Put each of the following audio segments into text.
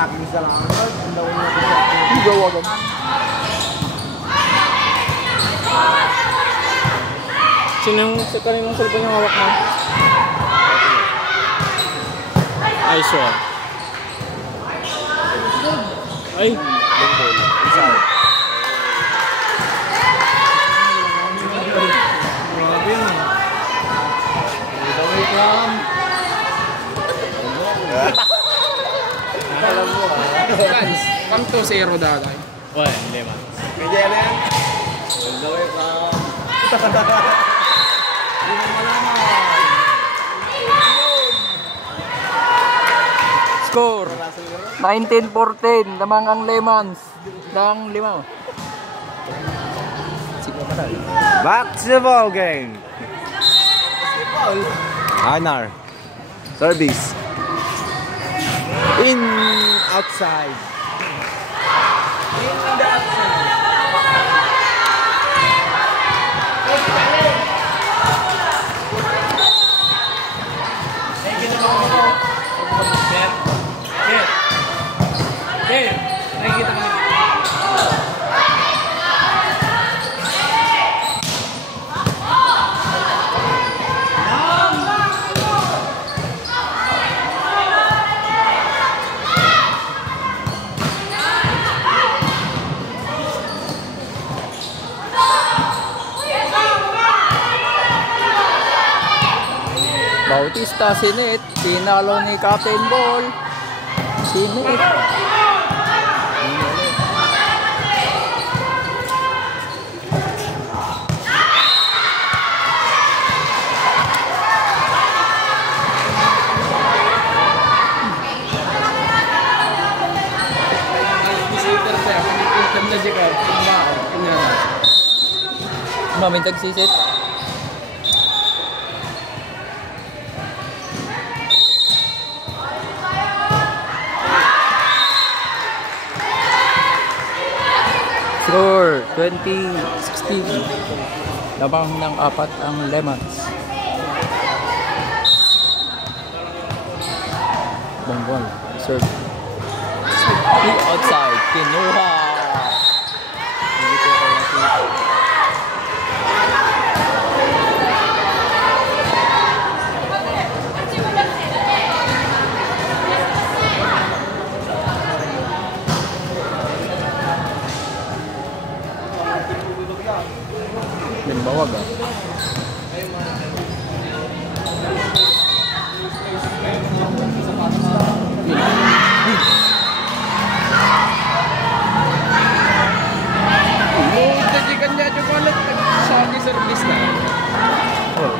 aking salamat. Ang daw niya ko sa Hindi gawagan. Sino yung kaninong cellphone yung hawak mo? Ay, sure. Ay. Isa. Grabe yun. Wait lang. Alam mo Guys, come to 0 dagay. Wala, hindi man. Pwede yan. Wait lang. Hindi mo malaman. Score 19-14. Lamang ang Lemons. Lang 5. Sige pa tayo. Back to the ball game. Anar. Service. In outside. In the outside. Nakikita mo. Bautista, Sinit, tinalo ni Captain Ball. Sinit. Mamintag sisit. Score 20-16. Labang ng 4 ang Lemons. Bongbong serve. Outside, kinuha. Hindi ko nakita. Bawag ah. Jadi kanya juga nak sagi servis na. Oh.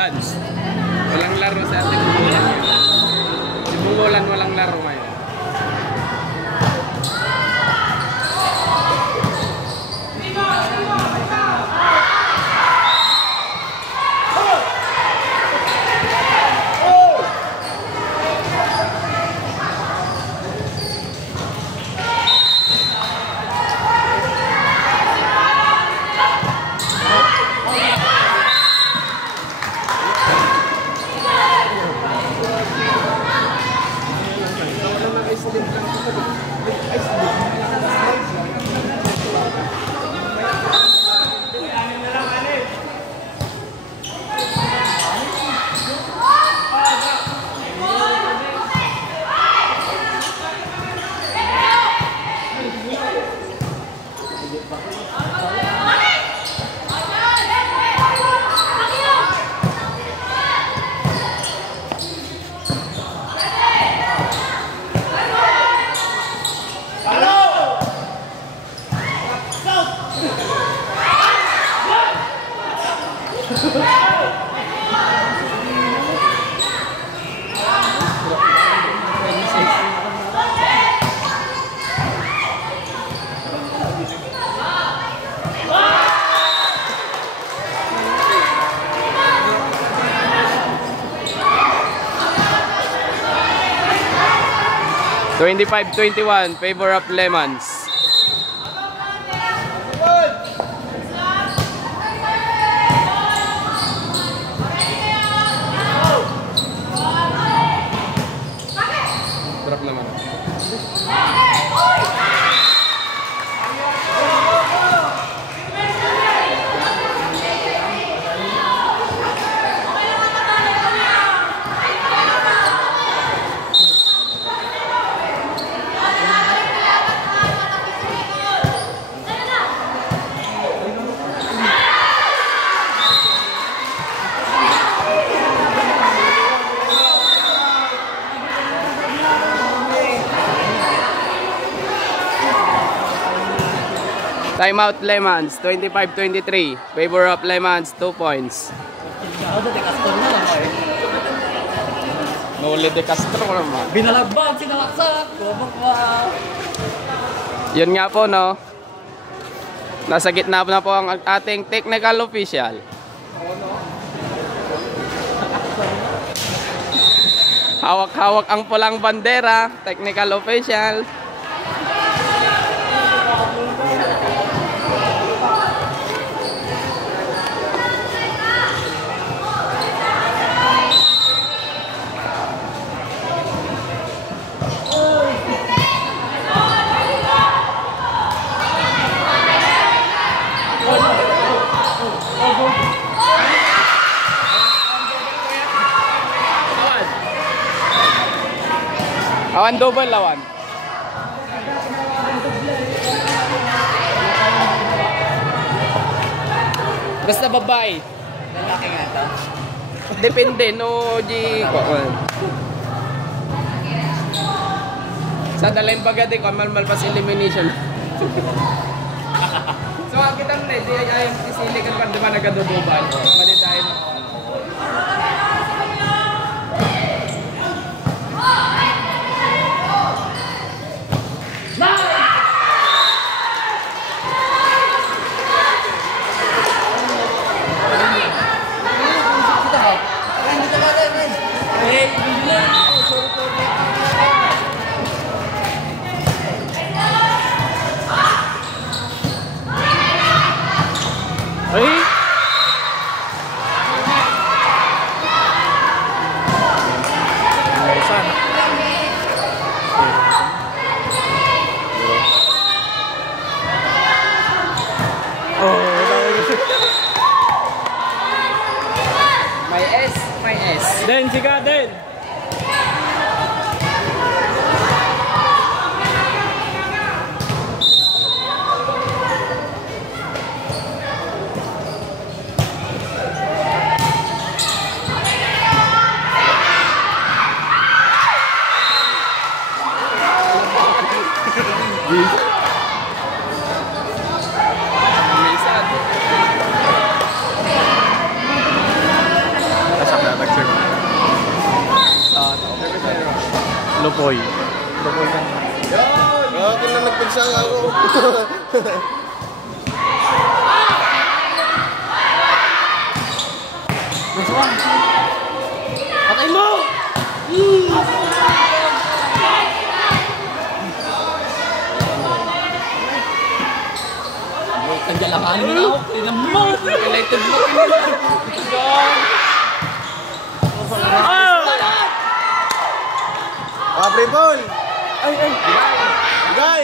Lance. laro sa ating Bungulan. Si Bungulan walang laro ngayon. (25-21) favor of Lemons. Drop naman. Timeout Lemons, 25-23. Favor of Lemons, 2 points. Nuli de Castro naman. Binalagban, sinalaksak. Yun nga po, no? Nasa gitna na po ang ating technical official. Hawak-hawak ang pulang bandera, technical official. Awan double lawan. Basta babae. Lalaki nga ito. Depende no di sa dalain bagade ko malpas elimination. So kita na di ay sisili kan di man nagadudubal. Mali dahil may S. Den, siga, Den. Boy. Ako na nagpagsang ako. Patay mo! Tanggalakanin na ako. Kailan mo? Elected mo nila. Free ball! Gay!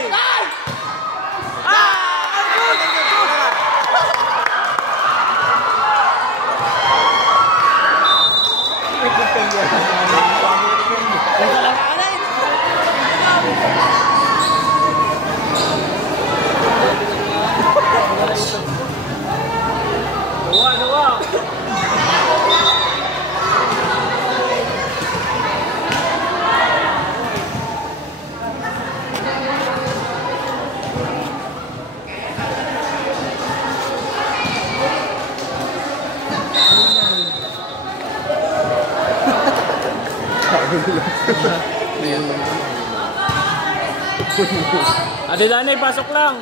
Ate Danay, pasok lang.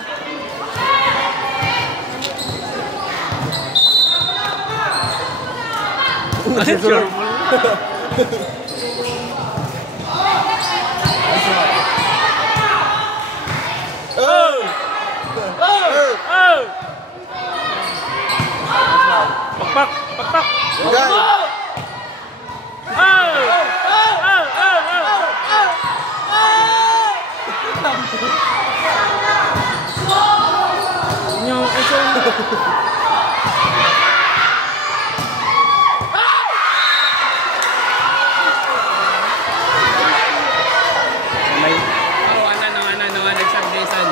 Pakpak! Pakpak! Gay! Nagsagdesan.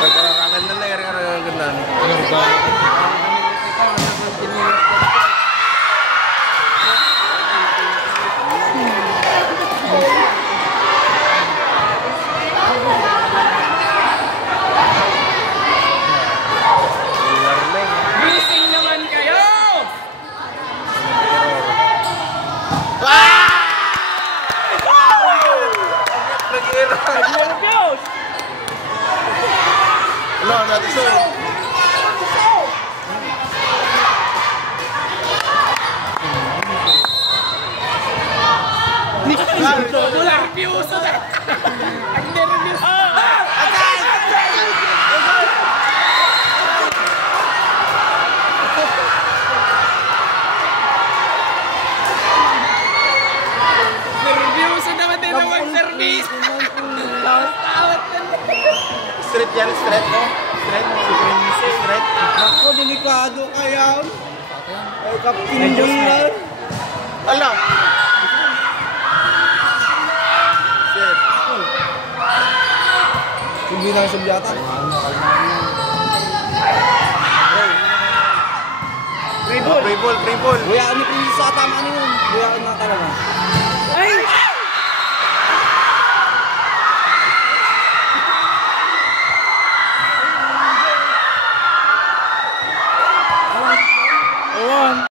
Pagkararangan na lang, ganda. Gising naman kayo! Wala, natin so. Wala, piuso na! Ang nervous! Nervyoso naman din ang mag-service! Tawat na. Straight yan, straight. Straight. Ako, delikado kaya. Ay, Captain Dylan. Ala! Shit. Hindi na subyata. Free ball. Kuya, ano kung sa tama ano yun? Kuya, ano talaga?